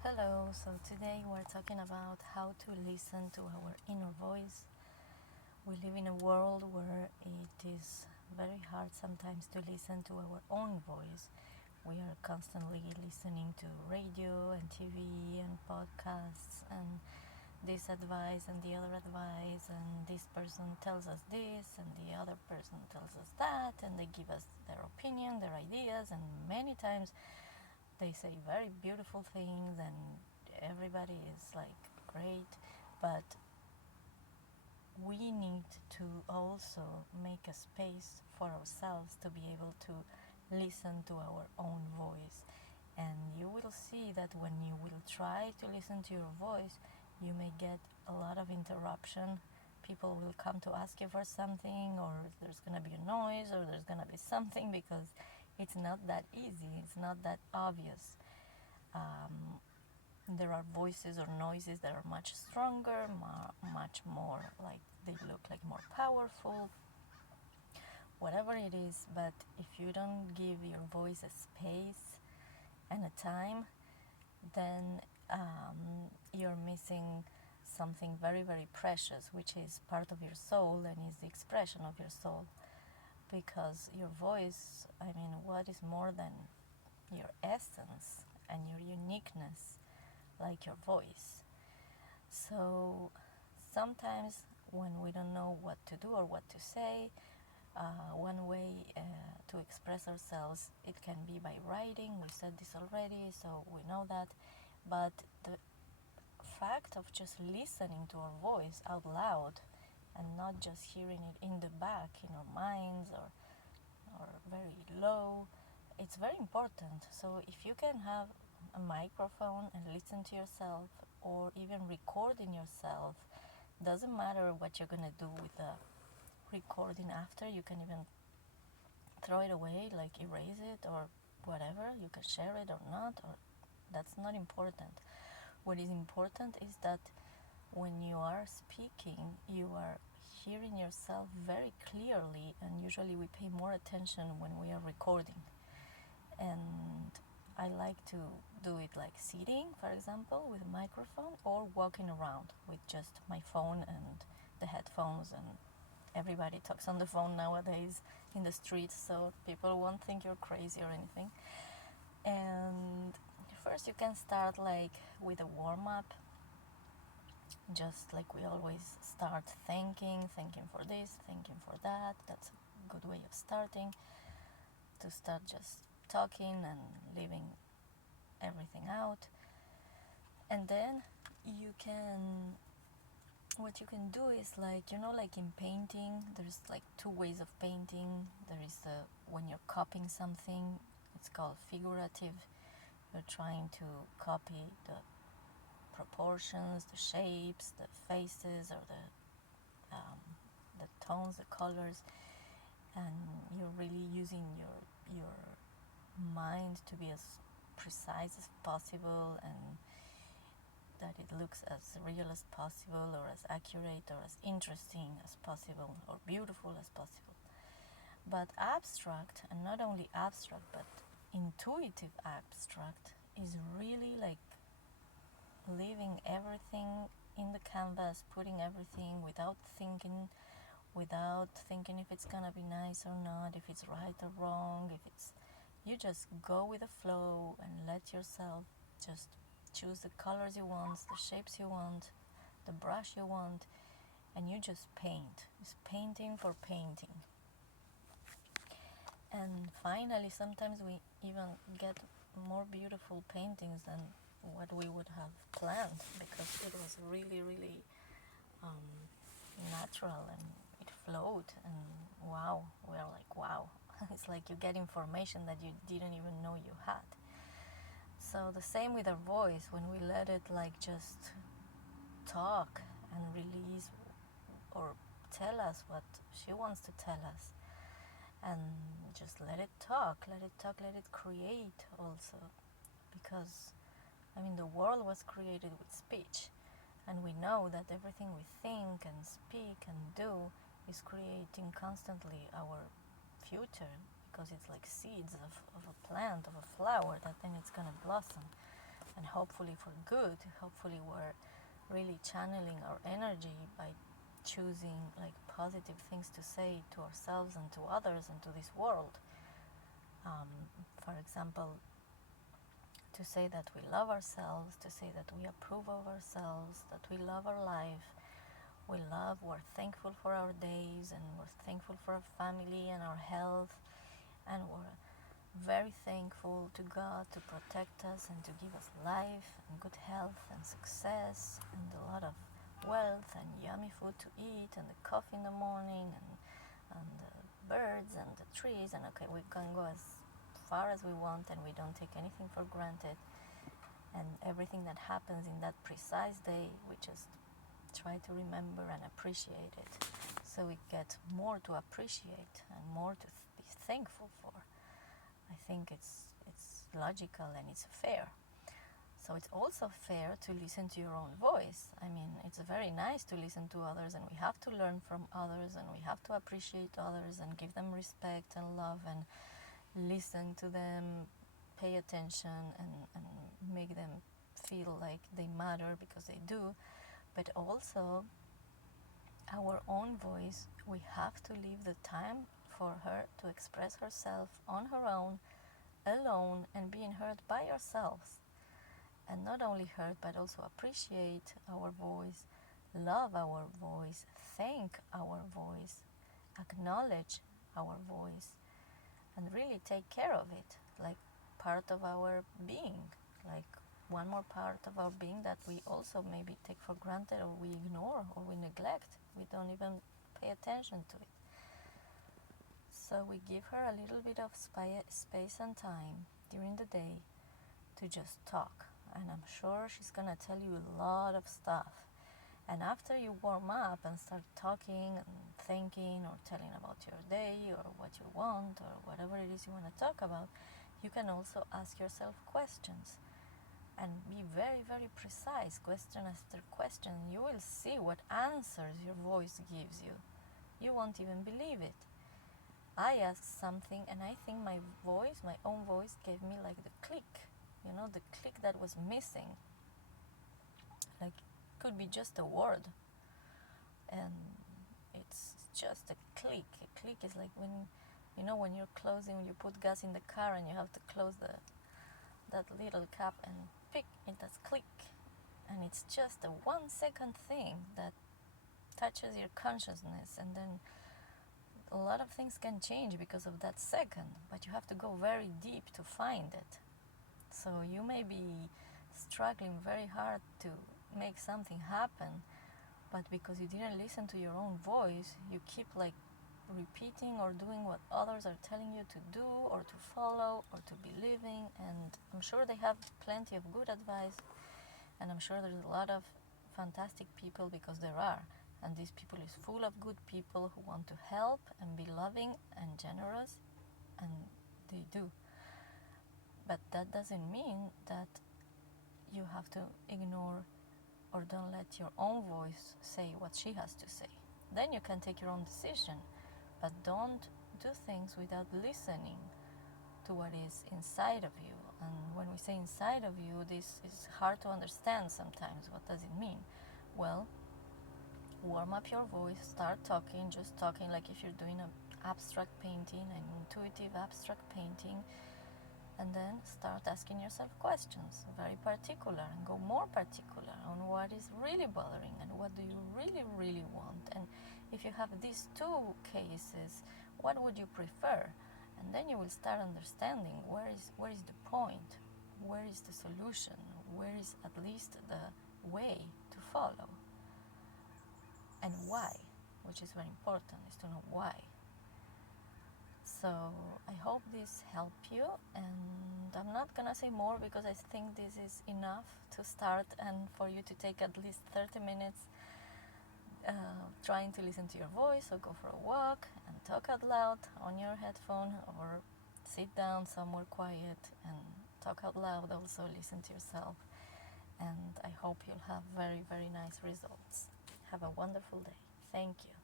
Hello, so today we're talking about how to listen to our inner voice. We live in a world where it is very hard sometimes to listen to our own voice. We are constantly listening to radio and TV and podcasts and this advice and the other advice, and this person tells us this and the other person tells us that, and they give us their opinion, their ideas, and many times they say very beautiful things and everybody is like great, but we need to also make a space for ourselves to be able to listen to our own voice. And you will see that when you will try to listen to your voice, you may get a lot of interruption. People will come to ask you for something, or there's going to be a noise, or there's going to be something, because it's not that easy, it's not that obvious. There are voices or noises that are much stronger, much more like they look like more powerful, whatever it is. But if you don't give your voice a space and a time, then you're missing something very, very precious, which is part of your soul and is the expression of your soul. Because your voice, I mean, what is more than your essence and your uniqueness like your voice? So sometimes when we don't know what to do or what to say, one way to express ourselves, it can be by writing. We said this already, so we know that. But the fact of just listening to our voice out loud and not just hearing it in the back in our minds or very low, it's very important. So if you can have a microphone and listen to yourself, or even recording yourself, doesn't matter what you're gonna do with the recording after. You can even throw it away, like erase it or whatever. You can share it or not, or that's not important. What is important is that when you are speaking, you are hearing yourself very clearly, and usually we pay more attention when we are recording. And I like to do it like sitting, for example, with a microphone, or walking around with just my phone and the headphones. And everybody talks on the phone nowadays in the streets, so people won't think you're crazy or anything. And first you can start like with a warm-up, just like we always start, thanking for this, thanking for that. That's a good way of starting, to start just talking and leaving everything out. And then what you can do is, like, like in painting, there's like two ways of painting. There is when you're copying something, it's called figurative. You're trying to copy the proportions, the shapes, the faces, or the tones, the colors, and you're really using your mind to be as precise as possible, and that it looks as real as possible, or as accurate, or as interesting as possible, or beautiful as possible. But abstract, and not only abstract, but intuitive abstract, is really like leaving everything in the canvas, putting everything without thinking if it's gonna be nice or not, if it's right or wrong, if it's, you just go with the flow and let yourself just choose the colors you want, the shapes you want, the brush you want, and you just paint. It's painting for painting. And finally, sometimes we even get more beautiful paintings than what we would have planned, because it was really, really natural, and it flowed, and wow, we're like, wow. It's like you get information that you didn't even know you had. So the same with our voice, when we let it like just talk and release, or tell us what she wants to tell us, and just let it talk, let it create also. Because I mean, the world was created with speech, and we know that everything we think and speak and do is creating constantly our future, because it's like seeds of a plant, of a flower, that then it's gonna blossom. and hopefully for good. Hopefully we're really channeling our energy by choosing like positive things to say to ourselves and to others and to this world. For example, to say that we love ourselves, to say that we approve of ourselves, that we love our life, we're thankful for our days, and we're thankful for our family and our health, and we're very thankful to God to protect us and to give us life and good health and success and a lot of wealth and yummy food to eat and the coffee in the morning and the birds and the trees, and okay, we can go as far as we want and we don't take anything for granted, and everything that happens in that precise day we just try to remember and appreciate it, so we get more to appreciate and more to be thankful for. I think it's logical and it's fair. So it's also fair to listen to your own voice. I mean, it's very nice to listen to others, and we have to learn from others, and we have to appreciate others and give them respect and love and listen to them, pay attention, and make them feel like they matter, because they do. But also, our own voice, we have to leave the time for her to express herself on her own, alone, and being heard by ourselves. And not only heard, but also appreciate our voice, love our voice, thank our voice, acknowledge our voice, and really take care of it, like part of our being, like one more part of our being that we also maybe take for granted, or we ignore, or we neglect. We don't even pay attention to it. So we give her a little bit of space and time during the day to just talk. And I'm sure she's gonna tell you a lot of stuff. And after you warm up and start talking and thinking or telling about your day or what you want or whatever it is you want to talk about, you can also ask yourself questions and be very, very precise, question after question. You will see what answers your voice gives you. You won't even believe it. I asked something, and I think my voice, my own voice, gave me like the click, the click that was missing. Like, could be just a word, and it's just a click. A click is like when you're closing, when you put gas in the car and you have to close that little cap, and pick, it does click. And it's just a 1 second thing that touches your consciousness, and then a lot of things can change because of that second, but you have to go very deep to find it. So you may be struggling very hard to make something happen, but because you didn't listen to your own voice, you keep like repeating or doing what others are telling you to do or to follow or to believe in. And I'm sure they have plenty of good advice, and I'm sure there's a lot of fantastic people, because there are. And these people is full of good people who want to help and be loving and generous, and they do. But that doesn't mean that you have to ignore or don't let your own voice say what she has to say. Then you can take your own decision, but don't do things without listening to what is inside of you. And when we say inside of you, this is hard to understand sometimes. What does it mean? Well, warm up your voice, start talking, just talking like if you're doing an abstract painting, an intuitive abstract painting, and then start asking yourself questions, very particular, and go more particular on what is really bothering and what do you really, really want. And if you have these two cases, what would you prefer? And then you will start understanding where is the point, where is the solution, where is at least the way to follow, and why, which is very important, is to know why. So I hope this helped you, and I'm not gonna say more because I think this is enough to start, and for you to take at least 30 minutes trying to listen to your voice, or go for a walk and talk out loud on your headphone, or sit down somewhere quiet and talk out loud, also listen to yourself. And I hope you'll have very, very nice results. Have a wonderful day. Thank you.